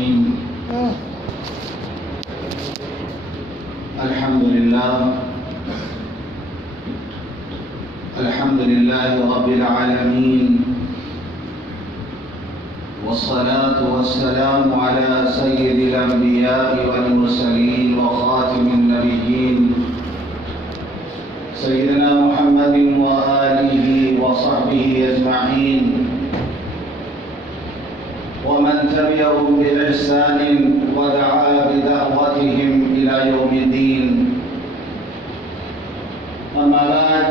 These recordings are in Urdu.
الرحيم الحمد لله رب العالمين، والصلاة والسلام على سيد الأنبياء والمرسلين وخاتم النبيين سيدنا محمد وآله وصحبه أجمعين، ومن تبعهم بإحسان ودعا بدعوتهم إلى يوم الدين. أما بعد،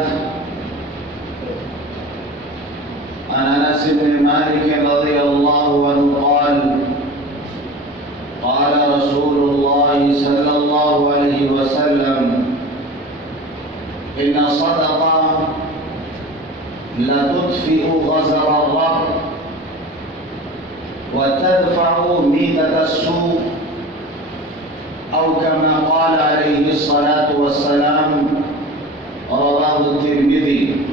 عن أنس بن مالك رضي الله عنه قال: قال رسول الله صلى الله عليه وسلم: إن الصدقة لتطفئ غزر الرب وتدفع ميتة السوء، أو كما قال عليه الصلاة والسلام، رواه الترمذی.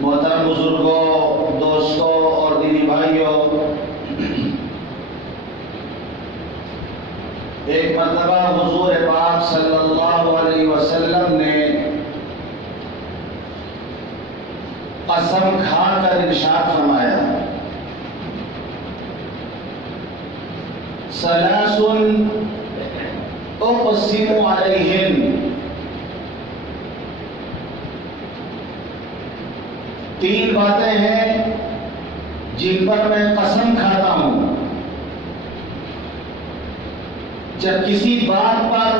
محترم بزرگوں، دوستوں اور دینی بھائیوں، ایک مرتبہ حضور پاک صلی اللہ علیہ وسلم نے قسم کھا کر ارشاد فرمایا: ثلاث اقسم علیہن، تین باتیں ہیں جن پر میں قسم کھاتا ہوں. جب کسی بات پر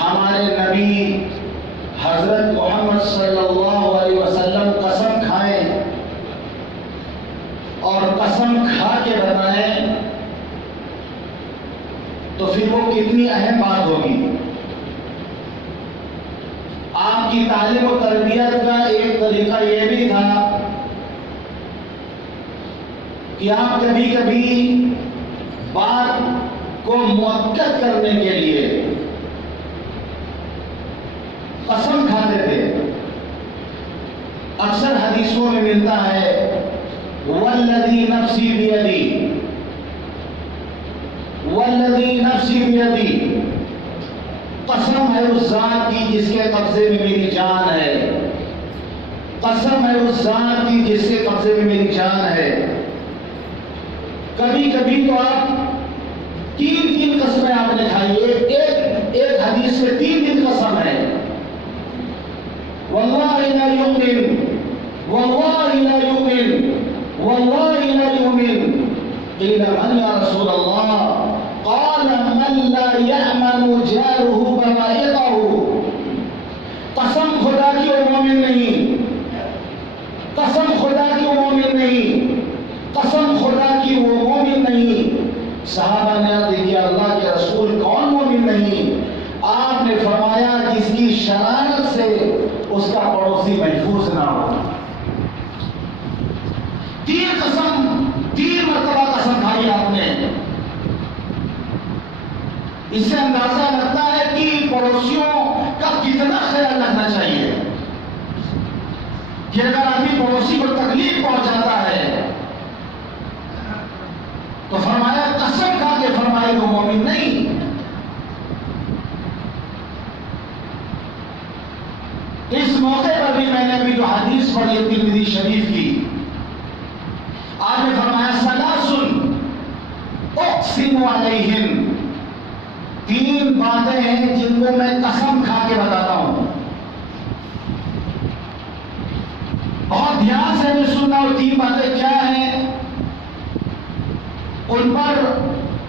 ہمارے نبی حضرت محمد صلی اللہ علیہ وسلم قسم کھائیں اور قسم کھا کے بتائیں تو پھر وہ کتنی اہم بات ہوگی. آپ کی تعلیم و تربیت کا ایک طریقہ یہ بھی تھا کہ آپ کبھی کبھی بات کو مؤکد کرنے کے لیے قسم کھاتے تھے. اکثر حدیثوں میں ملتا ہے: والذی نفسی بیدی، والذی نفسی بیدی، قسم ہے اس ذات کی جس کے قبضے میں میری جان ہے، قسم ہے اس ذات کی جس کے قبضے میں میری جان ہے. کبھی کبھی تو آپ تین قسمیں آپ نے کھائی. ایک حدیث میں تین قسم ہے: واللہ لا یؤمن، واللہ لا یؤمن، واللہ لا یؤمن. قیل من یا رسول اللہ؟ قال من لا یأمن جارہ بوائقہ. قسم خدا کی وہ مومن نہیں، قسم خدا کی وہ مومن نہیں، قسم خدا کی وہ مومن نہیں. صحابہ نے عرض کیا: اللہ کے رسول، کون مومن نہیں؟ آپ نے فرمایا: جس کی شرارت سے اس کا پڑوسی محفوظ نہ ہو. تین مرتبہ قسم کھائی آپ نے. اس سے اندازہ لگتا ہے کہ پڑوسیوں کا کتنا خیال رکھنا چاہیے کہ اگر آدمی پڑوسی کو تکلیف پہنچاتا ہے تو فرمایا قسم کھا کے فرمائے تو مومن نہیں. اس موقع پر بھی میں نے ابھی جو حدیث پڑھی ہے ترمذی شریف کی، آپ نے فرمایا: ثلاث اقسم علیہن، تین باتیں ہیں جن کو میں قسم کھا کے بتاتا ہوں. بہت دھیان سے بھی سننا. اور تین باتیں کیا ہیں؟ ان پر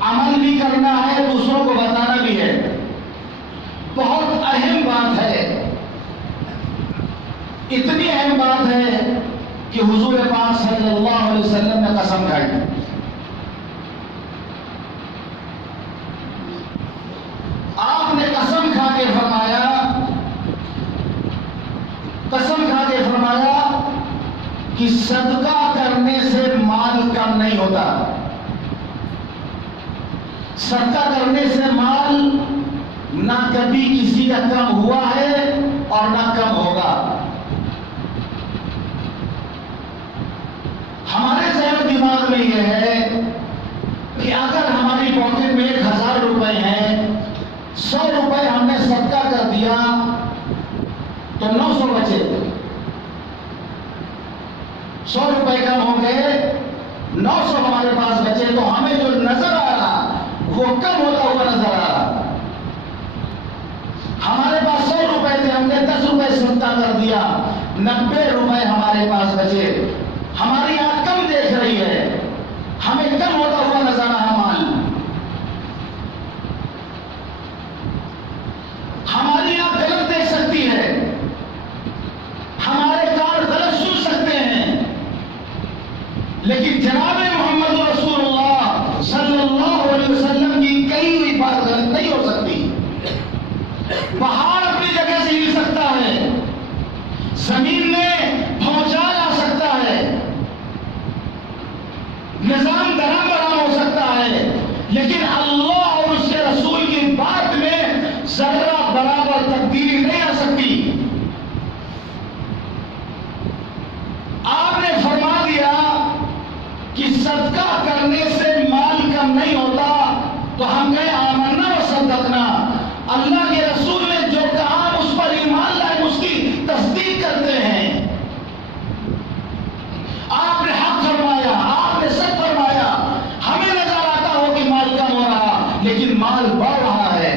عمل بھی کرنا ہے، دوسروں کو بتانا بھی ہے. بہت اہم بات ہے، اتنی اہم بات ہے کہ حضور پاک صلی اللہ علیہ وسلم نے قسم کھائی. آپ نے قسم کھا کے فرمایا کہ صدقہ کرنے سے مال کم نہیں ہوتا، صدقہ کرنے سے مال نہ کبھی کسی کا کم ہوا ہے اور نہ کم ہوگا. ہمارے یہ ہے کہ اگر ہماری پاکٹ میں 1000 روپے ہیں، 100 روپے ہم نے صدقہ کر دیا تو 900 بچے، 100 روپے کم ہو گئے، 900 ہمارے پاس بچے، تو ہمیں جو نظر آ رہا وہ کم ہوتا ہوا نظر آ رہا۔ ہمارے پاس 100 روپے تھے، ہم نے 10 روپے صدقہ کر دیا، 90 روپے ہمارے پاس بچے۔ ہماری آنکھ کم دیکھ رہی ہے، ہمیں کم ہوتا ہوا نظر آ رہا مال۔ ہماری آنکھ غلط دیکھ سکتی ہے، ہمارے کان غلط سن سکتے ہیں، لیکن جناب محمد رسول اللہ صلی اللہ علیہ وسلم کی کئی ہوئی بات غلط نہیں ہو سکتی۔ پہاڑ اپنی جگہ سے ہل سکتا ہے، زمین میں بھونچال آ سکتا ہے، نظام درہم برہم ہو سکتا ہے، لیکن اللہ اور اس کے رسول کی بات میں ذرہ برابر تبدیلی نہیں آ سکتی۔ آپ نے فرما دیا کہ صدقہ کرنے سے مال کم نہیں ہوتا، تو ہم کہیں آمنا و صدقنا، اللہ کے رسول نے جو کہا ہم اس پر ایمان لائے، اس کی تصدیق کرتے ہیں۔ آپ نے حق فرمایا، آپ نے سچ فرمایا، ہمیں نظر آتا ہو کہ مال کم ہو رہا لیکن مال بڑھ رہا ہے۔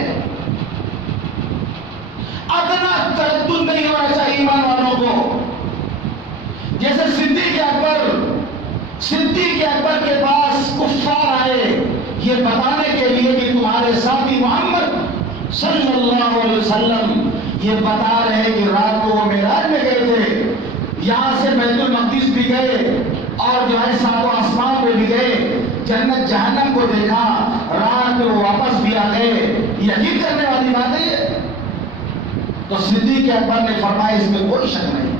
ادنا تردد نہیں ہونا چاہیے ایمان والوں کو۔ جیسے صدیق اکبر کے پاس کفار آئے یہ بتانے کے لیے کہ تمہارے ساتھی محمد صلی اللہ علیہ وسلم یہ بتا رہے ہیں کہ رات کو وہ معراج میں گئے تھے، یہاں سے بیت المقدس بھی گئے اور جو ہے ساتوں آسمان پہ بھی گئے، جنت جہنم کو دیکھا، رات میں وہ واپس بھی آ گئے، یقین کرنے والی بات ہے۔ تو صدیق اکبر نے فرمایا اس میں کوئی شک نہیں،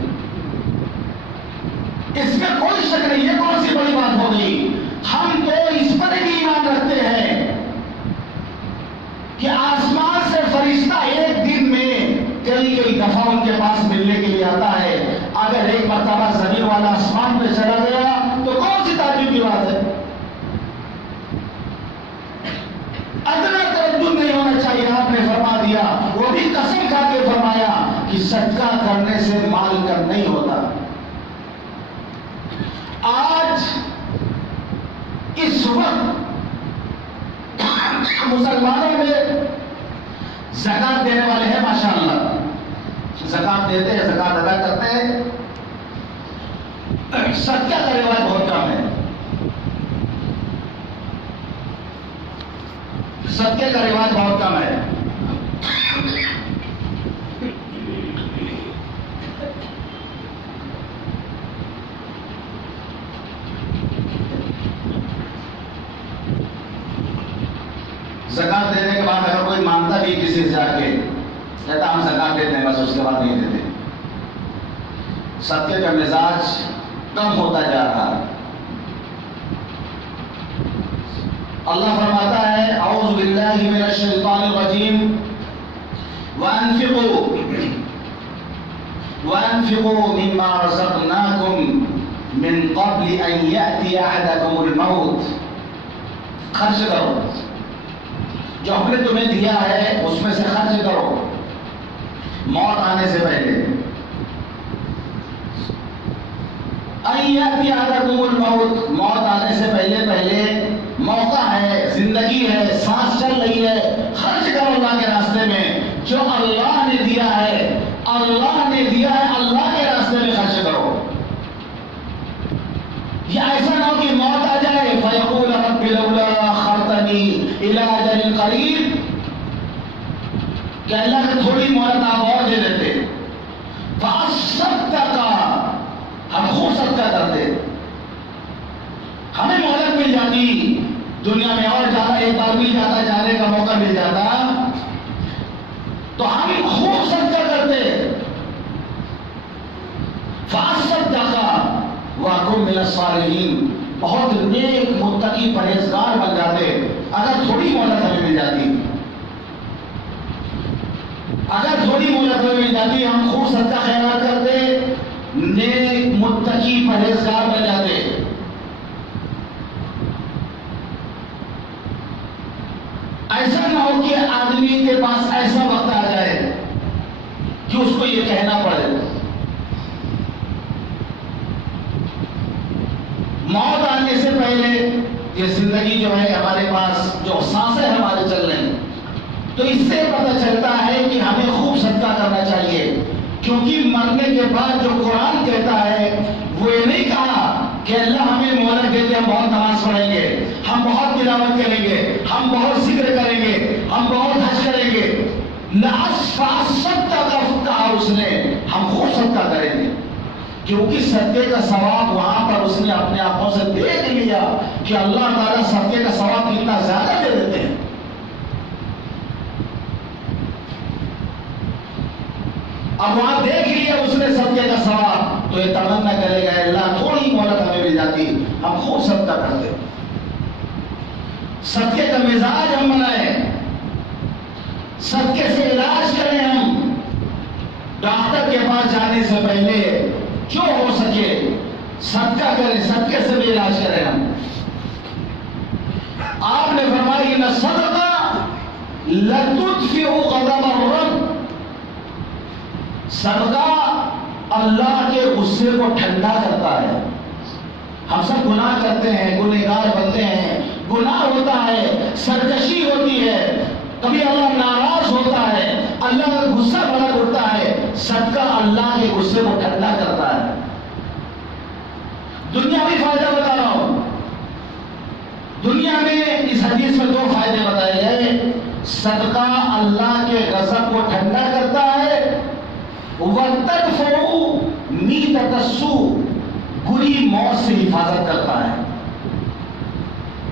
اس میں کوئی شک نہیں، یہ کون سی بڑی بات ہو گئی؟ ہم تو اس پر بھی ایمان رکھتے ہیں کہ آسمان سے فرشتہ ایک دن میں کئی دفعہ ان کے پاس ملنے کے لیے آتا ہے۔ اگر ایک مرتبہ زمین والا آسمان پہ چلا گیا تو کون سی تعجب کی بات ہے؟ ادنا تردد نہیں ہونا چاہیے۔ آپ نے فرما دیا، وہ بھی قسم کھا کے فرمایا کہ صدقہ کرنے سے مال کم نہیں ہوتا۔ آج اس وقت مسلمانوں میں زکات دینے والے ہیں، ماشاءاللہ زکات دیتے ہیں، زکات ادا کرتے ہیں، صدقہ کا رواج بہت کم ہے۔ صدقے کا رواج بہت کم ہے۔ زکات دینے کے بعد اگر کوئی مانگتا بھی کسی سے جا کے کہتا ہم زکات دیتے ہیں، بس اس کے بعد نہیں دیتے۔ صدقے کا مزاج کم ہوتا جا رہا ہے۔ اللہ فرماتا ہے اعوذ باللہ من الشیطان الرجیم وانفقوا مما رزقناکم من قبل ان یأتی احدکم الموت۔ خرچ کرو، جو ہم نے تمہیں دیا ہے اس میں سے خرچ کرو موت آنے سے پہلے۔ ان یأتی احدکم الموت، موت آنے سے پہلے موقع ہے، زندگی ہے، سانس چل رہی ہے، خرچ کرو اللہ کے راستے میں۔ جو اللہ نے دیا ہے، اللہ نے دیا ہے، اللہ کے راستے میں خرچ کرو۔ یہ ایسا نہ ہو کہ موت آ جائے فیقول رب لولا اخرتنی الی اجل قریب، کہ اللہ نے تھوڑی مہلت آپ اور دے دیتے، فاصدق، ہم خوب صدقہ کرتے، ہمیں مہلت مل جاتی، دنیا میں اور زیادہ ایک بار مل جاتا، جانے کا موقع مل جاتا تو ہم خوب صدقہ کرتے۔ فاصدق وَأَكُن مِّنَ الصَّالِحِينَ، بہت نیک متقی پرہیزگار بن جاتے اگر تھوڑی مہلت ہمیں مل جاتی۔ اگر تھوڑی مہلت ہمیں مل جاتی ہم خوب صدقہ خیرات کرتے، نیک متقی پرہیزگار بن جاتے۔ کسی کے پاس ایسا وقت آ جائے کہ اس کو یہ کہنا پڑے، موت آنے سے پہلے یہ زندگی جو ہے ہمارے پاس، جو سانسیں ہمارے چل رہی ہیں، تو اس سے پتہ چلتا ہے کہ ہمیں خوب صدقہ کرنا چاہیے، کیونکہ مرنے کے بعد جو قرآن کہتا ہے وہ یہ نہیں کہا کہ اللہ ہمیں مہلت دے دے، ہم بہت نماز پڑھیں گے، ہم بہت تلاوت کریں گے، ہم بہت ذکر کریں گے، ہم بہت حج کریں گے، کہا اس نے ہم خوب صدقہ کریں گے، کیونکہ صدقے کا ثواب وہاں پر اس نے اپنے آنکھوں سے دیکھ لیا کہ اللہ تعالیٰ صدقے کا ثواب کتنا زیادہ دے دیتے ہیں۔ اب وہاں دیکھ لیا اس نے صدقے کا ثواب، تو یہ تمنا کرے گا اللہ تھوڑی مہلت ہمیں مل جاتی، ہم خوب صدقہ کرتے، صدقے کا مزاج ہم بنائیں، صدقے سے علاج کریں، ہم ڈاکٹر کے پاس جانے سے پہلے جو ہو سکے صدقہ کریں، صدقے سے بھی علاج کریں ہم۔ آپ نے فرمایا ان صدقہ لتطفئ غضب الرب، صدقہ اللہ کے غصے کو ٹھنڈا کرتا ہے۔ ہم سب گناہ کرتے ہیں، گنہگار بنتے ہیں، گناہ ہوتا ہے، سرکشی ہوتی ہے، کبھی اللہ ناراض ہوتا ہے، اللہ کا غصہ بڑا اٹھتا ہے، صدقہ اللہ کے غصے کو ٹھنڈا کرتا ہے۔ دنیاوی فائدہ بتا رہا ہوں، دنیا میں اس حدیث میں 2 فائدے بتائے گئے، صدقہ اللہ کے غضب کو ٹھنڈا کرتا ہے، وَتَدْفَعُ مِيتَةَ السُّوءِ، بری موت سے حفاظت کرتا ہے۔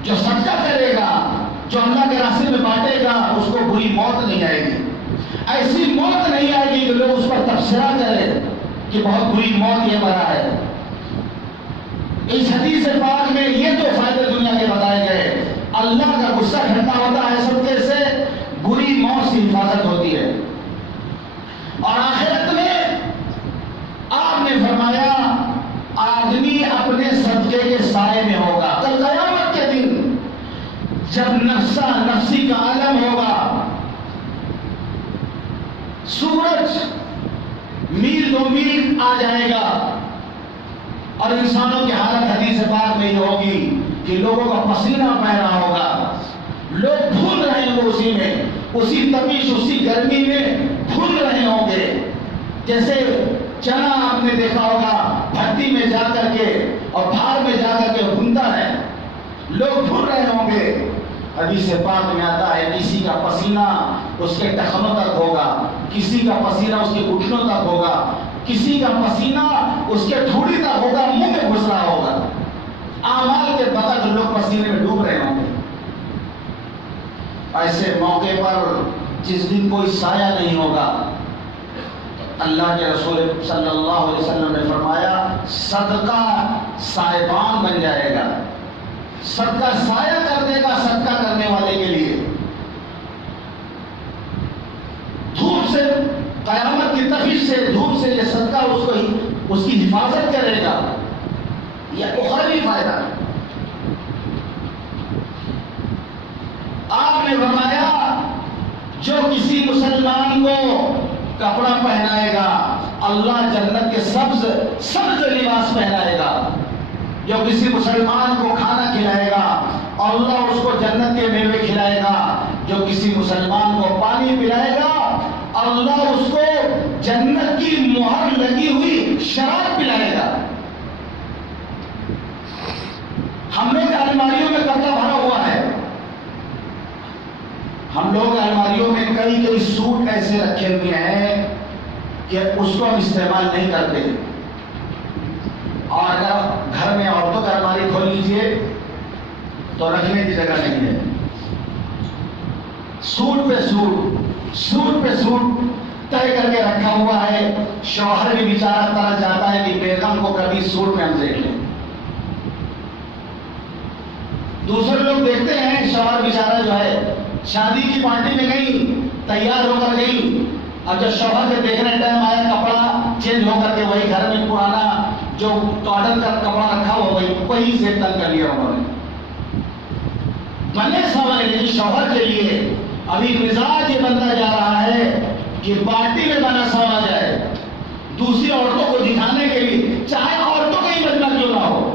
جو صدقہ کرے گا، جو اللہ کے راستے میں بانٹے گا، اس کو بری موت نہیں آئے گی، ایسی موت نہیں آئے گی کہ لوگ اس پر تبصرہ کریں کہ بہت بری موت یہ مرا ہے۔ اس حدیث پاک میں یہ 2 فائدے دنیا کے بتائے گئے، اللہ کا غصہ ٹھنڈا ہوتا ہے صدقے سے، بری موت سے حفاظت ہوتی ہے، اور آخرت میں آپ نے فرمایا آدمی اپنے صدقے کے سائے میں ہوگا۔ کل قیامت کے دن جب نفسا نفسی کا عالم ہوگا، سورج میل 2 میل آ جائے گا، اور انسانوں کی حالت حدیث پاک میں یہ ہوگی کہ لوگوں کا پسینہ بہ رہا ہوگا، لوگ بھول رہے ہوں گے اسی میں، اسی تپش، اسی گرمی میں بھول رہے ہوں گے، جیسے چنا آپ نے دیکھا ہوگا بھٹی میں جا کر کے اور بھار میں جا کر کے بھونتا ہے، لوگ بھول رہے ہوں گے۔ حدیث پاک میں آتا ہے کسی کا پسینہ اس کے ٹخنوں تک ہوگا، کسی کا پسینہ اس کے گھٹنوں تک ہوگا، کسی کا پسینہ اس کے ٹھوڑی تک ہوگا، منہ میں گھس رہا ہوگا، اعمال کے بتا جو لوگ پسینے میں ڈوب رہے ہوں گے۔ ایسے موقع پر جس دن کوئی سایہ نہیں ہوگا، اللہ کے رسول صلی اللہ علیہ وسلم نے فرمایا صدقہ سائبان بن جائے گا، صدقہ سایہ کر دے گا صدقہ کرنے والے کے لیے۔ دھوپ سے، قیامت کی تفش سے، دھوپ سے یہ صدقہ اس کی حفاظت کرے گا، یہ اخروی فائدہ۔ آپ نے فرمایا جو کسی مسلمان کو کپڑا پہنائے گا، اللہ جنت کے سبز لباس پہنائے گا، جو کسی مسلمان کو کھانا کھلائے گا، اللہ اس کو جنت کے میوے کھلائے گا، جو کسی مسلمان کو پانی پلائے گا، اللہ اس کو جنت کی مہر لگی ہوئی شراب پلائے گا۔ ہم لوگ الماریوں میں کپڑا بھرا ہوا ہے، ہم لوگ الماریوں میں کئی سوٹ ایسے رکھے ہوئے ہیں کہ اس کو ہم استعمال نہیں کرتے، اور اگر گھر میں عورتوں کا الماری کھول لیجئے تو رکھنے کی جگہ نہیں ہے، سوٹ پہ سوٹ طے کر کے رکھا ہوا ہے۔ شوہر بھی بیچارہ طرح چاہتا ہے کہ بیگم کو کبھی سوٹ میں ہم دیکھ لیں۔ دوسرے لوگ دیکھتے ہیں شوہر بیچارہ جو ہے شادی کی پارٹی میں گئی، تیار ہو کر گئی، اب جب شوہر کے دیکھنے ٹائم آیا کپڑا چینج ہو کر کے وہی گھر میں پرانا جو کاٹن کا کپڑا رکھا ہوا وہی سے تنگ کر لیا انہوں نے۔ بنے سوال لیکن شوہر کے لیے ابھی مزاج یہ بنتا جا رہا ہے کہ پارٹی میں بنا سونا جائے دوسری عورتوں کو دکھانے کے لیے، چاہے عورتوں کا ہی بننا کیوں نہ ہو،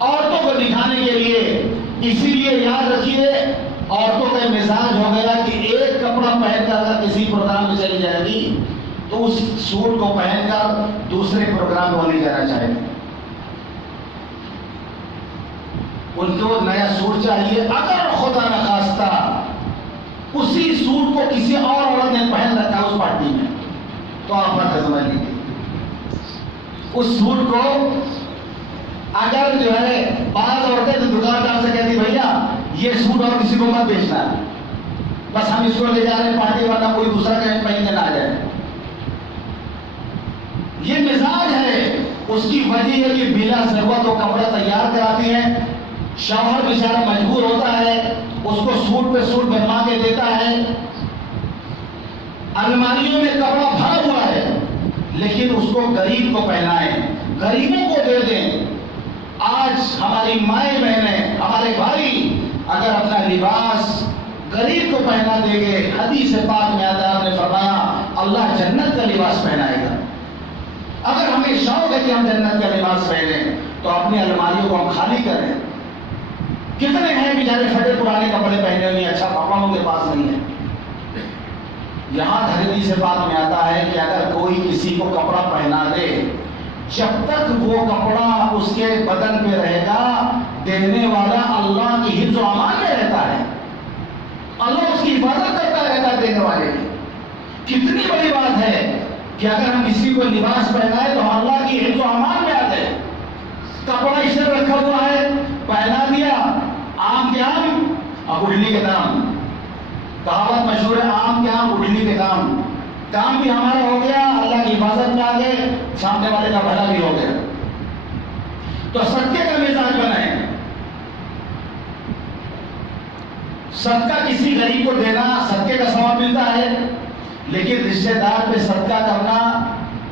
عورتوں کو دکھانے کے لیے۔ اسی لیے یاد رکھیے عورتوں کا مزاج ہو گیا کہ ایک کپڑا پہن کر اگر کسی پروگرام میں چلی جائے گی تو اس سوٹ کو پہن کر دوسرے پروگرام کو نہیں جانا چاہے گی، ان کو نیا سوٹ چاہیے۔ اگر خدا نخواستہ اسی سوٹ کو کسی اور عورت نے پہن رکھا اس پارٹی میں تو آپ بات سمجھ لیجیے، اس سوٹ کو اگر جو ہے بعض عورتیں تو دکاندار سے کہتی بھیا یہ سوٹ اور کسی کو مت بیچنا ہے، بس ہم اس کو لے جا رہے ہیں پارٹی، ورنہ کوئی دوسرا کہیں پہن کے نہ آ جائے۔ یہ مزاج ہے، اس کی وجہ ہے کہ بلا ضرورت وہ کپڑا تیار کراتی ہیں، شوہر بیچارہ مجبور ہوتا ہے اس کو سوٹ پہ سوٹ بنوا کے دیتا ہے، الماریوں میں کپڑا بھرا ہوا ہے لیکن اس کو غریب کو پہنائیں، غریبوں کو دے دیں۔ آج ہماری مائیں بہنیں، ہمارے بھائی اگر اپنا لباس غریب کو پہنا دیں گے، حدیث پاک میں آتا ہے، آپ نے فرمایا اللہ جنت کا لباس پہنائے گا۔ اگر ہمیں شوق ہے کہ ہم جنت کا لباس پہنیں تو اپنی الماریوں کو ہم خالی کریں۔ کتنے ہیں بیچارے پھٹے پرانے کپڑے پہنے ہوئے، اچھا کپڑا ان کے پاس نہیں ہے۔ یہاں حدیث پاک میں آتا ہے کہ اگر کوئی کسی کو کپڑا پہنا دے، جب تک وہ کپڑا اس کے بدن پہ رہے گا دینے والا اللہ کی حفظ و امان میں رہتا ہے، اللہ اس کی حفاظت کرتا رہتا ہے دینے والے کی۔ کتنی بڑی بات ہے کہ اگر ہم کسی کو لباس پہنائے تو اللہ کی حفظ و امان میں آتے ہیں۔ کپڑا اس طرح رکھا ہوا ہے، پہنا دیا، آم کے آم اور اڈلی کے دام، کہاوت مشہور ہے آم کے آم اڈلی کے دام، کام بھی ہمارا ہو گیا، اللہ کی حفاظت میں آ گئے، سامنے والے کا بھلا بھی ہو گیا۔ تو صدقے کا مزاج بنائیں، صدقہ کسی غریب کو دینا صدقے کا ثواب ملتا ہے، لیکن رشتہ دار پہ صدقہ کرنا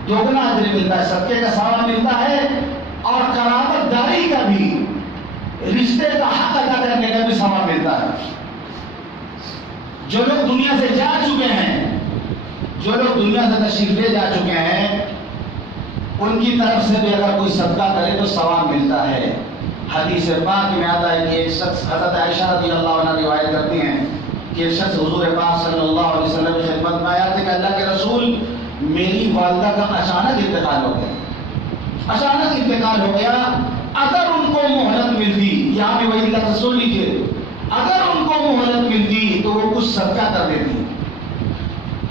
دوگنا اجر ملتا ہے، صدقے کا ثواب ملتا ہے اور قرابت داری کا بھی، رشتے کا حق ادا کرنے کا بھی ثواب ملتا ہے۔ جو لوگ دنیا سے جا چکے ہیں، جو لوگ دنیا سے تشریف لے جا چکے ہیں، ان کی طرف سے بھی اگر کوئی صدقہ کرے تو ثواب ملتا ہے۔ حدیث پاک میں آتا ہے کہ ایک شخص، حضرت عائشہ رضی اللہ عنہ روایت کرتی ہیں کہ ایک شخص حضور پاک صلی اللہ علیہ وسلم کی خدمت میں آیا تھا کہ اللہ کے رسول میری والدہ کا اچانک انتقال ہو گیا، اچانک انتقال ہو گیا، اگر ان کو مہلت ملتی، یہاں بھی وہی لفظ سن لیجیے، اگر ان کو مہلت ملتی تو وہ کچھ صدقہ کر دیتی،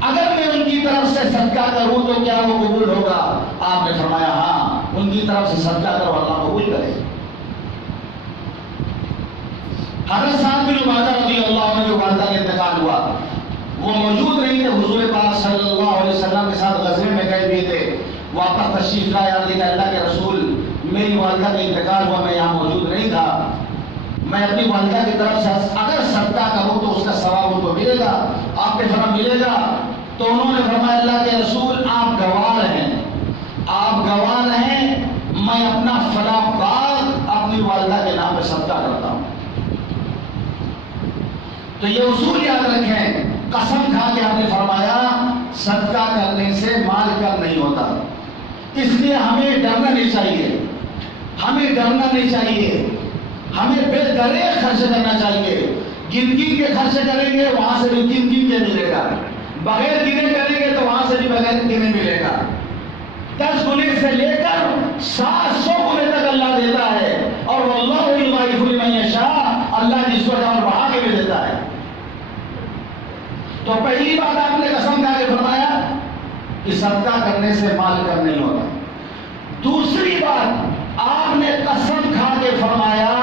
اگر میں ان کی طرف سے صدقہ کروں تو کیا وہ قبول ہوگا؟ آپ نے فرمایا ہاں، ان کی طرف سے صدقہ کرو، اللہ قبول کرے۔ حضرت سعد بن عبادہ رضی اللہ عنہ جو والدہ کا انتقال ہوا، وہ موجود نہیں تھے، حضور پاک صلی اللہ علیہ وسلم کے ساتھ غزوے میں گئے ہوئے تھے، واپس تشریف لائے، عرض کیا اللہ کے رسول میری والدہ کا انتقال ہوا، میں یہاں موجود نہیں تھا، میں اپنی والدہ کی طرف سے اگر صدقہ کروں تو اس کا ثواب ان کو ملے گا؟ آپ نے فرمایا ملے گا۔ تو انہوں نے فرمایا اللہ کے رسول آپ گواہ رہیں، آپ گواہ رہیں، میں اپنا فلاں باغ اپنی والدہ کے نام پہ صدقہ کرتا ہوں۔ تو یہ اصول یاد رکھیں، قسم کھا کے آپ نے فرمایا صدقہ کرنے سے مال کم نہیں ہوتا، اس لیے ہمیں ڈرنا نہیں چاہیے، ہمیں ڈرنا نہیں چاہیے، ہمیں بے درے خرچ کرنا چاہیے۔ گن گن کے خرچ کریں گے وہاں سے بھی گن گن کے ملے گا، بغیر گنے کریں گے تو وہاں سے بھی بغیر گنے ملے گا۔ 10 گنے سے لے کر 700 گنے تک اللہ دیتا ہے، اور واللہ یضاعف لمن یشاء، اللہ جس کو چاہے بڑھا کے بھی دیتا ہے۔ تو پہلی بات آپ نے قسم کھا کے فرمایا کہ صدقہ کرنے سے مال کم نہیں ہوتا۔ دوسری بات آپ نے قسم کھا کے فرمایا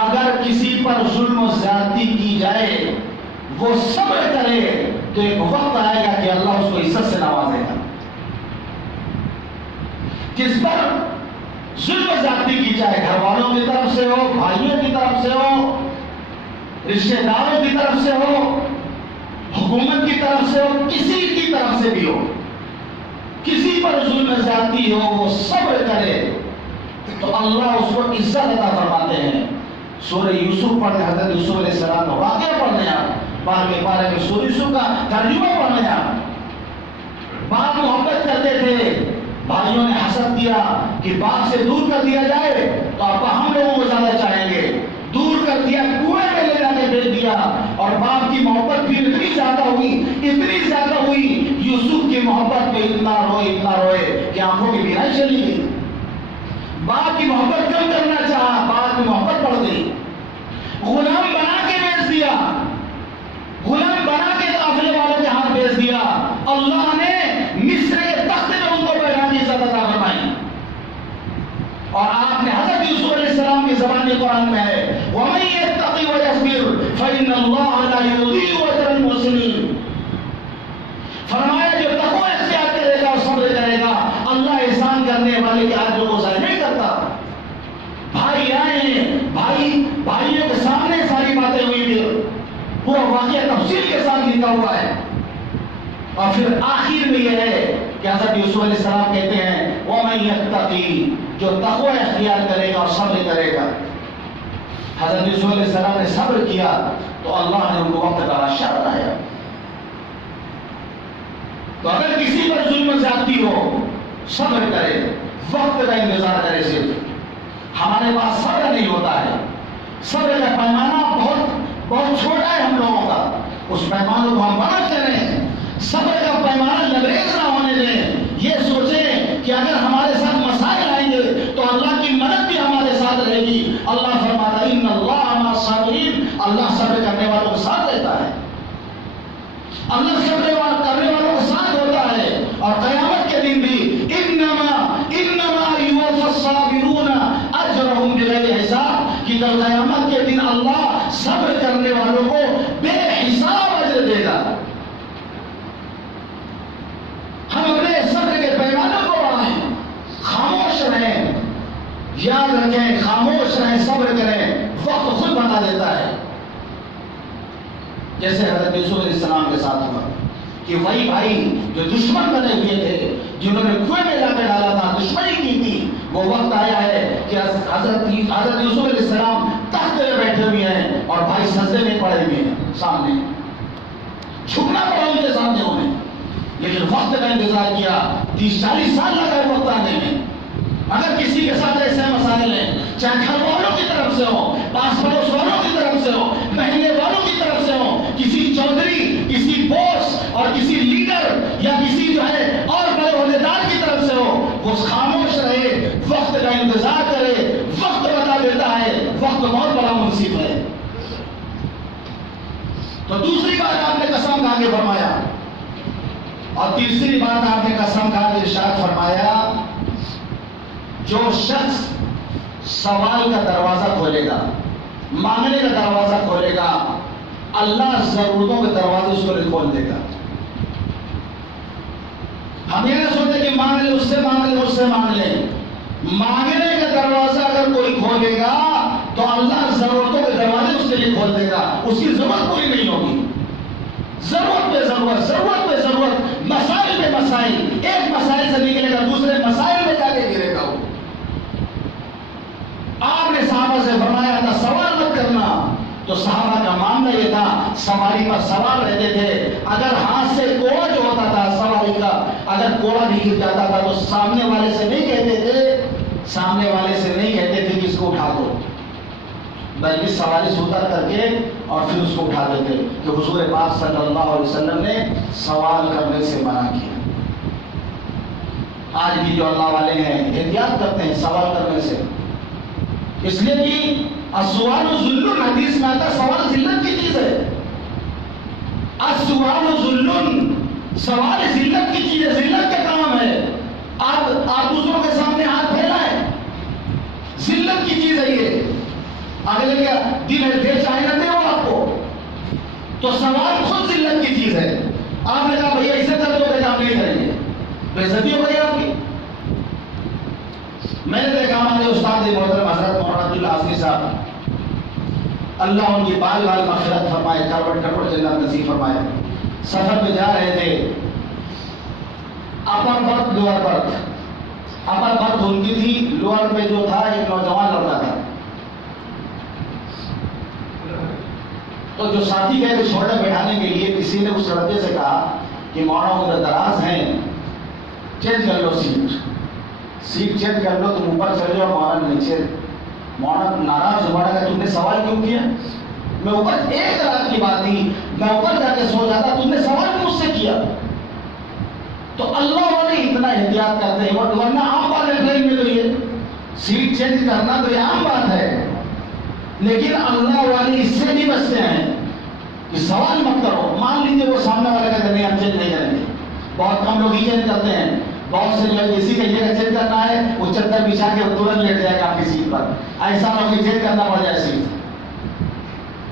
اگر کسی پر ظلم و زیادتی کی جائے وہ صبر کرے تو ایک وقت آئے گا کہ اللہ اس کو عزت سے نوازے گا۔ جس پر ظلم و زیادتی کی جائے، گھر والوں کی طرف سے ہو، بھائیوں کی طرف سے ہو، رشتہ داروں کی طرف سے ہو، حکومت کی طرف سے ہو، کسی کی طرف سے بھی ہو، کسی پر ظلم و زیادتی ہو وہ صبر کرے تو اللہ اس کو عزت عطا فرماتے ہیں۔ سورہ یوسف پڑھنے، حضرت یوسف علیہ السلام کا واقعہ پڑھنے آپ، پاک پارے میں سورسو کا ترجمہ پڑھنے آپ باپ محبت کرتے تھے، بھائیوں نے حسد کیا کہ باپ سے دور کر دیا جائے تو ابا ہم لوگوں کو زیادہ چاہیں گے، دور کر دیا، کنویں میں لے جا کے بیچ دیا، اور باپ کی محبت پھر اتنی زیادہ ہوئی یوسف کی محبت پہ اتنا روئے کہ آنکھوں کی بینائی چلی گئی۔ باپ کی محبت کم کرنا چاہا، باپ کی محبت بڑھ گئی، غلام بنا کے بیچ دیا، غلام بنا کے قافلے والوں کے ہاتھ بیچ دیا۔ اللہ نے مصر کے تخت میں ان کو بیرانی عزت عطا فرمائی، اور آپ نے حضرت یوسف علیہ السلام کی زبان قرآن میں ہے وَمَن يَتَّقِ وَيَصْبِرْ فَإِنَّ اللَّهَ لَا يُضِيعُ أَجْرَ الْمُحْسِنِينَ۔ فرمایا جو تقوی اختیار کرے گا اور صبر کرے گا، اللہ احسان کرنے والے کے اجر کو ضائع نہیں کرتا۔ بھائی آئے ہیں، بھائیوں کے سامنے ساری باتیں ہوئی تھی، پورا واقعہ تفصیل کے ساتھ لکھا ہوا ہے، اور پھر آخر میں یہ ہے کہ حضرت یوسف علیہ السلام کہتے ہیں وَمَن يَتَّقِ، جو تقوی اختیار کرے گا اور صبر کرے گا۔ حضرت یوسف علیہ السلام نے صبر کیا تو اللہ نے ان کو وقت کا بادشاہ بنایا۔ تو اگر کسی پر ظلم و زیادتی ہو، صبر کرے، وقت کا انتظار کرے۔ صرف ہمارے پاس صبر نہیں ہوتا ہے، صبر کا پیمانہ بہت چھوٹا ہے ہم لوگوں کا، اس پیمانے کو ہم بڑا کریں۔ صبر کا پیمانہ لبریز نہ ہونے دیں، یہ سوچیں کہ اگر ہمارے ساتھ مسائل آئیں گے تو اللہ کی مدد بھی ہمارے ساتھ رہے گی۔ اللہ فرماتا ہے ان اللہ مع الصابرین، اللہ صبر کرنے والوں کو ساتھ دیتا ہے، اللہ صبر کرنے والوں کو ساتھ ہوتا ہے۔ اور قیامت کے دن بھی انما یوفی الصابرون اجرهم بغیر حساب، کہ کل قیامت کے دن اللہ صبر کرنے والوں کو بے حساب اجر دے گا۔ ہم اپنے صبر کے پیمانوں کو بڑھائیں، خاموش رہیں، یاد رکھیں، خاموش رہیں، صبر کریں، وقت خود بتا دیتا ہے۔ جیسے حضرت یوسف علیہ السلام کے ساتھ ہوا کہ وہی بھائی جو دشمن بنے ہوئے تھے، جنہوں نے کنویں میں لا کے ڈالا تھا، دشمنی کی تھی، وہ وقت آیا ہے کہ حضرت یوسف علیہ السلام تخت میں بیٹھے ہوئے ہیں اور بھائی سجدے میں پڑے ہوئے ہیں، سامنے جھکنا پڑا ان کے سامنے انہیں، لیکن وقت کا انتظار کیا۔ 30-40 سال لگا ہے وقت آنے میں۔ اگر کسی کے ساتھ ایسے مسائل ہیں، چاہے گھر والوں کی طرف سے ہو، پاس پڑوس والوں کی طرف سے ہو، محلے والوں کی طرف سے ہو، کسی چودھری، کسی بوس اور کسی لیڈر یا کسی جو ہے اور بڑے عہدیدار کی طرف سے ہو، وہ خاموش رہے، وقت کا انتظار کرے، وقت بتا دیتا ہے، وقت بہت بڑا منصف ہے۔ تو دوسری بات آپ نے قسم کھا کے فرمایا، اور تیسری بات آپ نے قسم کھا کے ارشاد فرمایا جو شخص سوال کا دروازہ کھولے گا، مانگنے کا دروازہ کھولے گا، اللہ ضرورتوں کے دروازے اس کو کھول دے گا۔ ہم یہ نہ سوچتے کہ مانگ لے، اس سے مانگ لے، اس سے مانگ لے۔ مانگنے کا دروازہ اگر کوئی کھولے گا تو اللہ ضرورتوں کے دروازے اس کے لیے کھول دے گا، اس کی ضرورت پوری نہیں ہوگی۔ ضرورت پہ ضرورت، ضرورت پہ ضرورت، مسائل پہ مسائل، ایک مسائل سے نکلے گا دوسرے مسائل میں جا کے گرے گا وہ۔ آپ نے صحابہ سے فرمایا تھا سوال مت کرنا، تو صحابہ کا معاملہ یہ تھا، سواری پر سوار رہتے تھے، اگر ہاتھ سے کوڑا جو ہوتا تھا سواری کا، اگر کوڑا بھی گر جاتا تھا تو سامنے والے سے نہیں کہتے تھے کہ اس کو اٹھا دو، بلکہ سواری سے اتر کر کے اور پھر اس کو اٹھا دیتے، کہ حضور پاک صلی اللہ علیہ وسلم نے سوال کرنے سے منع کیا۔ آج بھی جو اللہ والے ہیں احتیاط کرتے ہیں سوال کرنے سے، اس لیے کہ السؤال ذل، حدیث میں آتا ہے سوال ذلت کی چیز ہے۔ السؤال ذل، سوال ذلت کی چیز ہے، ذلت کا کام ہے۔ آپ دوسروں کے سامنے ہاتھ پھیلائیں، ذلت کی چیز ہے یہ۔ اگلے کا دل ہے دے چاہے نہ دے وہ آپ کو، تو سوال خود ذلت کی چیز ہے۔ آپ نے کہا بھیا اسے کر دو، کہ آپ نہیں کریں گے، بے عزتی ہو گئی آپ کی۔ میں نے دیکھا ہمارے استاد محترم حضرت مولانا عبداللہ حافظ صاحب، اللہ ان کی بال بال مغفرت فرمائے، کروڑ کروڑ جنت نصیب فرمائے، سفر میں جا رہے تھے، اپر برتھ لوور برتھ، اپر برتھ ان کی تھی، لوور پہ جو تھا ایک نوجوان لڑکا تھا، تو جو ساتھی گئے تھے چھوڑنے بیٹھانے کے لیے، کسی نے اس لڑکے سے کہا کہ مولانا عمر دراز ہیں، چینج کر لو سیٹ چینج کر لو، تم اوپر چل جاؤ، مولانا نیچے۔ مولانا ناراض ہوا کہ تم نے سوال کیوں کیا؟ میں اوپر، ایک رات کی بات تھی، میں اوپر جا کے سو جاتا، تم نے سوال کیوں مجھ سے کیا؟ تو اللہ والے اتنا احتیاط کرتے ہیں، ورنہ عام بات ہے ٹرین میں تو یہ سیٹ چینج کرنا تو یہ عام بات ہے، لیکن اللہ والے اس سے بھی بچتے ہیں کہ سوال مت کرو۔ مان لیجیے وہ سامنے والے کا نہیں، ہم چینج نہیں کریں گے، بہت کم لوگ ہی چینج کرتے ہیں، بہت سے جو اسی کا یہ چینج کرنا ہے وہ چادر بچھا کے ترنت لیٹ جائے گا آپ کی سیٹ پر، ایسا نہ کہ چینج کرنا پڑ جائے سیٹ۔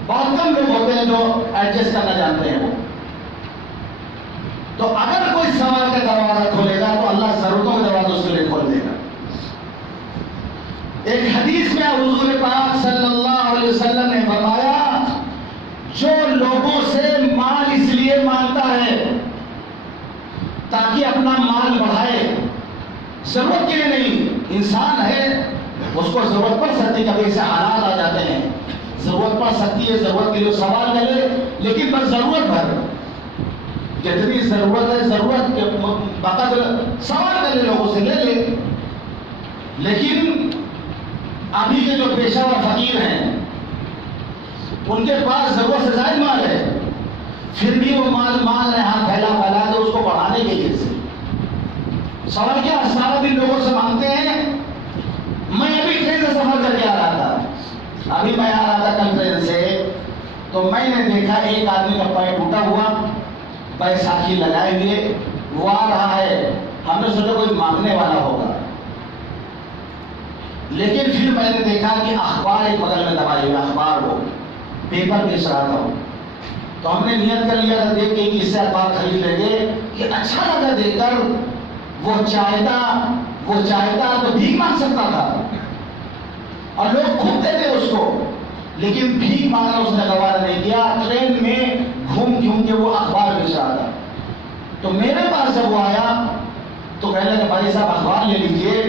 بہت کم لوگ ہوتے ہیں جو ایڈجسٹ کرنا جانتے ہیں وہ۔ تو اگر کوئی سوال کا دروازہ کھولے گا تو اللہ ضرورتوں کا دروازہ اس کے لیے کھول دے گا۔ ایک حدیث میں حضور پاک صلی اللہ علیہ وسلم نے فرمایا، جو لوگوں سے مال اس لیے مانگتا ہے تاکہ اپنا مال بڑھائے، ضرورت کے لیے نہیں، انسان ہے اس کو ضرورت پڑ سکتی، کبھی ایسے حالات آ جاتے ہیں ضرورت پڑ سکتی ہے، ضرورت کے لیے سوال کرے، لیکن بس ضرورت بھر جتنی ضرورت ہے ضرورت کے بقدر سوال کرے، لوگوں سے لے لے۔ لیکن ابھی کے جو پیشہ ور فقیر ہیں ان کے پاس ضرورت سے زائد مال ہے، پھر بھی وہ مال رہے، ہاتھ پھیلا پھیلا کے اس کو بڑھانے کے لیے سوال کیا؟ سارا دن لوگوں سے مانگتے ہیں۔ میں ابھی ٹرین سے سفر کر کے آ رہا تھا، ابھی میں آ رہا تھا کل ٹرین سے، تو میں نے دیکھا ایک آدمی کا پیر ٹوٹا ہوا، بیساکھی لگائے ہوئے، وہ آ رہا ہے، ہم نے سوچا کوئی مانگنے والا ہوگا، لیکن پھر میں نے دیکھا کہ اخبار ایک بغل میں دبائے ہوئے، اخبار وہ پیپر بیچ رہا تھا، تو ہم نے نیت کر لیا تھا دیکھ کے کہ اس سے اخبار خرید لیں گے، کہ اچھا لگا دیکھ کر، وہ چاہتا تو بھیک مانگ سکتا تھا اور لوگ خوب دیتے اس کو، لیکن بھیک مانگنا اس نے گوارا نہیں کیا، ٹرین میں گھوم کے وہ اخبار بیچ رہا تھا۔ تو میرے پاس جب وہ آیا تو کہنے لگا بھائی صاحب اخبار لے لیجیے،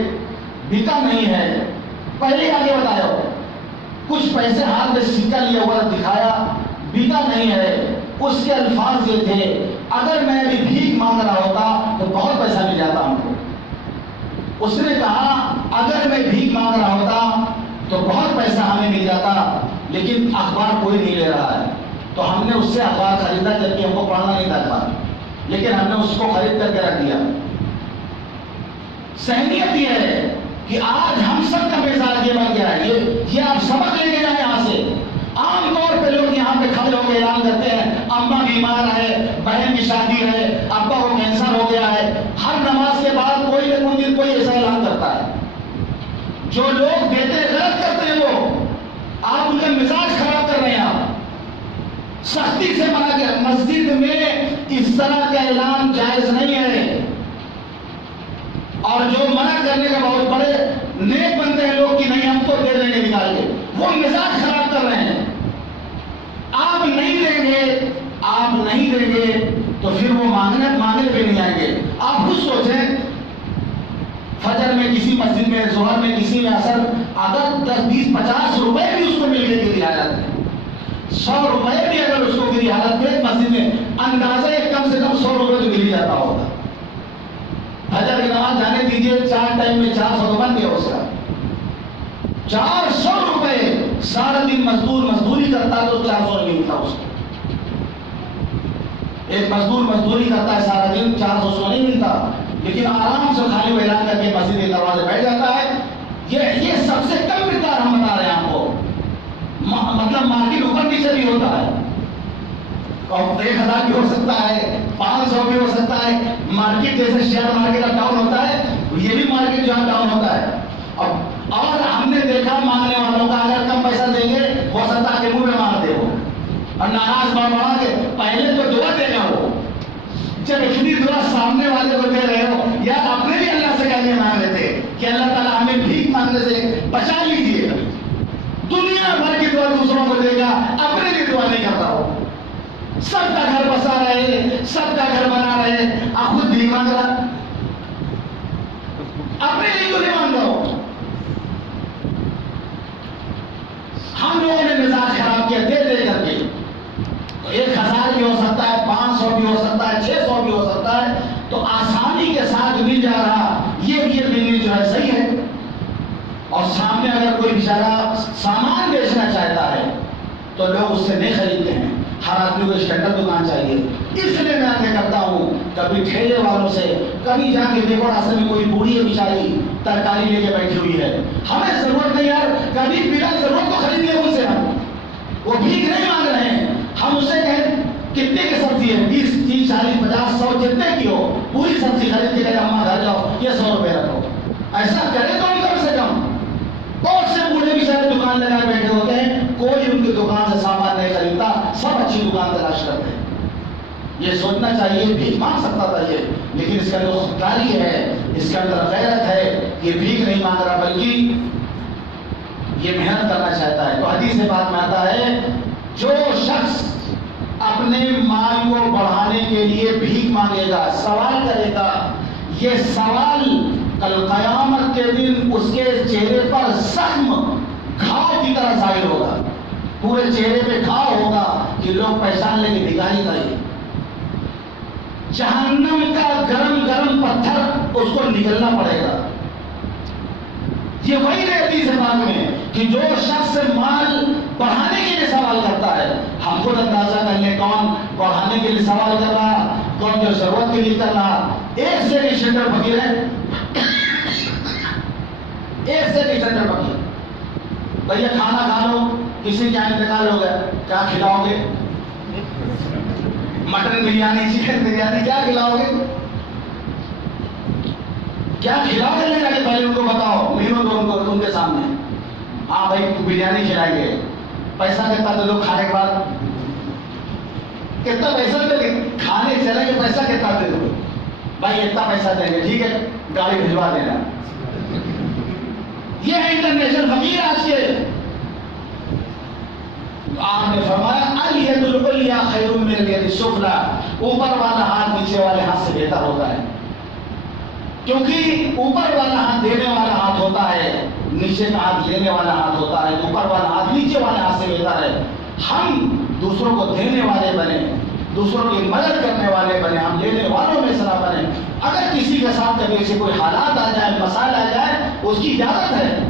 بکا نہیں ہے، پہلے آگے بتایا، کچھ پیسے ہاتھ میں سکہ لیا ہوا دکھایا، بکا نہیں ہے۔ اس کے الفاظ یہ تھے، اگر میں ابھی بھیک مانگ رہا ہوتا تو بہت پیسہ مل جاتا ہم کو۔ اس نے کہا اگر میں بھیک مانگ رہا ہوتا تو بہت پیسہ ہمیں مل جاتا، لیکن اخبار کوئی نہیں لے رہا ہے، تو ہم نے اس سے اخبار خریدا، جبکہ ہم کو پڑھنا نہیں تھا اخبار، لیکن ہم نے اس کو خرید کر کے رکھ دیا۔ سہمیت یہ ہے کہ آج ہم سب کا مزاج یہ بن گیا ہے، یہ آپ سبق لے کے جائیں یہاں سے۔ عام طور پہ لوگ یہاں پہ کھڑے ہو کے اعلان کرتے ہیں اماں بیمار ہے، بہن کی شادی ہے، ابا کو کینسر ہو گیا ہے، ہر نماز کے بعد کوئی نہ کوئی دن کوئی ایسا اعلان کرتا ہے۔ جو لوگ دیتے غلط کرتے ہیں وہ، آپ ان کا مزاج خراب کر رہے ہیں، آپ سختی سے منع کیا، مسجد میں اس طرح کا اعلان جائز نہیں ہے، اور جو منع کرنے کا بہت بڑے نیک بنتے ہیں لوگ کہ نہیں ہم تو دے دیں گے نکال کے، وہ مزاج خراب کر رہے ہیں۔ آپ نہیں دیں گے تو پھر وہ مانگنے پہ نہیں آئیں گے۔ آپ خود سوچیں، فجر میں کسی مسجد میں، ظہر میں کسی میں اثر، اگر 10 20 50 روپے بھی اس کو مل گئے گری حالت میں، 100 روپے بھی اگر اس کو گری حالت میں مسجد میں، اندازہ کم سے کم 100 روپے تو مل ہی جاتا ہوگا۔ فجر کی نماز جانے دیجیے، 4 ٹائم میں 400 تو بن گیا اس کا، 400 روپے سارا دن مزدوری کرتا تو 400 نہیں ملتا اس کو۔ ایک مزدور مزدوری کرتا ہے سارا دن، 400 اس کو نہیں ملتا، لیکن آرام سے خالی اعلان کر کے مسجد کے دروازے بیٹھ جاتا ہے۔ یہ سب سے کم مقدار ہم بتا رہے ہیں آپ کو، مطلب مارکیٹ اوپر نیچے بھی ہوتا ہے، 1000 بھی ہو سکتا ہے، 500 بھی ہو سکتا ہے، مارکیٹ جیسے شیئر مارکیٹ اب ڈاؤن ہوتا ہے، یہ بھی مارکیٹ جو ہے ڈاؤن ہوتا ہے۔ اور ہم نے دیکھا مانگنے والوں کا اگر کم پیسہ دیں گے ہو سکتا ہے کہ منہ میں مار دے وہ، اور ناراض بڑھا کے پہلے تو دعا دے گا وہ، جب اتنی دعا سامنے والے کو دے رہے ہو، یا اپنے بھی اللہ سے کہنے مانگ رہے تھے کہ اللہ تعالیٰ ہمیں بھیک مانگنے سے بچا لیجیے۔ دنیا بھر کی دعا دوسروں کو دے گا، اپنے لیے دعا نہیں کرتا ہو۔ سب کا گھر بسا رہے، سب کا گھر بنا رہے، آپ خود بھی مانگ رہا، اپنے لیے کیوں نہیں مانگ رہا ہو؟ ہم لوگوں نے مزاج خراب کیا دے کر کے، 500 بھی ہو سکتا ہے، 600 بھی ہو سکتا ہے، تو آسانی کے ساتھ مل جا رہا، یہ بزنس جو ہے صحیح ہے۔ اور سامنے اگر کوئی بیچارہ سامان بیچنا چاہتا ہے تو لوگ اس سے نہیں خریدتے ہیں۔ ہر آدمی کو اسٹینڈرڈ دکان چاہیے۔ اس لیے میں آگے کرتا ہوں، کبھی ٹھیلے والوں سے، کبھی جا کے دیکھو راستے میں کوئی بوڑھی ہے بیچاری ترکاری لے کے بیٹھی ہوئی ہے، ہمیں ضرورت نہیں یار، کبھی بلا ضرورت تو خرید لیں ان سے، ہم وہ بھیک نہیں مانگ رہے ہیں، ہم اسے کہیں کتنے کی سبزی ہے، 20 30 40 50 100 جتنے کی ہو، پوری سبزی خرید کے کہیں اماں گھر جاؤ یہ 100 روپے رکھو، ایسا کرے تو ہم کم سے کم۔ بہت سے بوڑھے بیچارے دکان لگا بیٹھے ہوتے ہیں، کوئی ان کی دکان سے سامان نہیں خریدتا، سب اچھی دکان تلاش کرتے ہیں۔ یہ سوچنا چاہیے بھیک مانگ سکتا تھا یہ، لیکن اس کے اندر خودداری ہے، اس کے اندر غیرت ہے، یہ بھیک نہیں مانگ رہا بلکہ یہ محنت کرنا چاہتا ہے۔ تو حدیث سے بات میں آتا ہے، جو شخص اپنے مال کو بڑھانے کے لیے بھیک مانگے گا، سوال کرے گا، یہ سوال کل قیامت کے دن اس کے چہرے پر زخم گھاؤ کی طرح ظاہر ہوگا، پورے چہرے پہ گھاؤ ہوگا کہ لوگ پہچان لیں گے بھکاری کا ہی۔ جہنم کا گرم گرم پتھر اس کو نکلنا پڑے گا۔ یہ وہی رہتی ہے بعد میں کہ جو شخص مال بڑھانے کے لیے سوال کرتا ہے، ہم خود اندازہ کر لیں کون بڑھانے کے لیے سوال کر رہا، کون جو ضرورت کے لیے کر رہا۔ ایک سے بھی سینٹر فقیر ہے، ایک سے بھی سینٹر فقیر، بھیا کھانا کھا لو، کسی کا انتقال ہو گیا، کیا کھلاؤ گے؟ مٹن بریانی، چکن بریانی، کیا کھلاؤ گے؟ کیا کھلاؤ گے؟ لے جا کے پہلے ان کو بتاؤ، مینو دو ان کو، ان کے سامنے، ہاں بھائی بریانی کھلائیں گے، پیسہ کتنا دے دو کھانے کے بعد، کتنا پیسہ دے گے کھانے چلیں گے، پیسہ کتنا دے دو بھائی، اتنا پیسہ دیں گے، ٹھیک ہے گاڑی بھجوا دینا۔ یہ ہے انٹرنیشنل فقیر آج کے۔ آپ نے فرمایا الید العلیٰ خیر من الید السفلیٰ، اوپر والا ہاتھ نیچے والے ہاتھ سے بہتر ہوتا ہے، کیونکہ اوپر والا ہاتھ دینے والا ہاتھ ہوتا ہے، نیچے کا ہاتھ لینے والا ہاتھ ہوتا ہے، اوپر والا ہاتھ نیچے والے ہاتھ سے بہتر ہے۔ ہم دوسروں کو دینے والے بنے، دوسروں کی مدد کرنے والے بنے، ہم لینے والوں میں صلاح بنے۔ اگر کسی کے ساتھ کبھی ایسے کوئی حالات آ جائے، مسائل آ جائے، اس کی اجازت ہے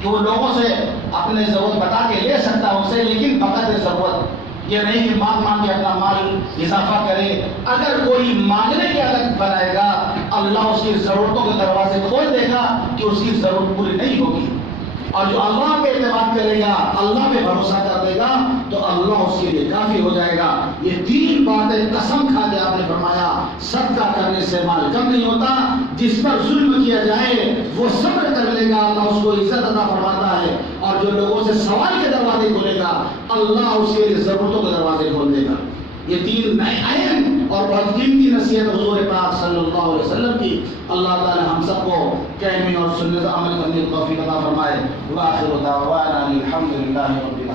کہ وہ لوگوں سے اپنے ضرورت بتا کے لے سکتا ہے ان سے، لیکن بقدر ضرورت، یہ نہیں کہ مانگ مانگ کے اپنا مال اضافہ کرے۔ اگر کوئی مانگنے کی عادت بنائے گا، اللہ اس کی ضرورتوں کے دروازے کھول دے گا کہ اس کی ضرورت پوری نہیں ہوگی، اور جو اللہ پہ اعتماد کرے گا، اللہ پہ بھروسہ کر دے گا، تو اللہ اس کے لیے کافی ہو جائے گا۔ یہ 3 باتیں قسم کھا کے آپ نے فرمایا، صدقہ کرنے سے مال کم نہیں ہوتا، جس پر ظلم کیا جائے وہ صبر کر لے گا، اللہ اس کو عزت عطا فرماتا ہے، اور جو لوگوں سے سوال کے دروازے کھولے گا، اللہ اس کے لیے ضرورتوں کے دروازے کھول دے گا۔ یہ 3 نئے اہم اور بہت قیمتی نصیحت حضور پاک صلی اللہ علیہ وسلم کی۔ اللہ تعالی ہم سب کو کہنے اور سننے سے عمل کرنے کی توفیق عطا فرمائے۔ وآخر دعوانا الحمد للہ رب العالمین۔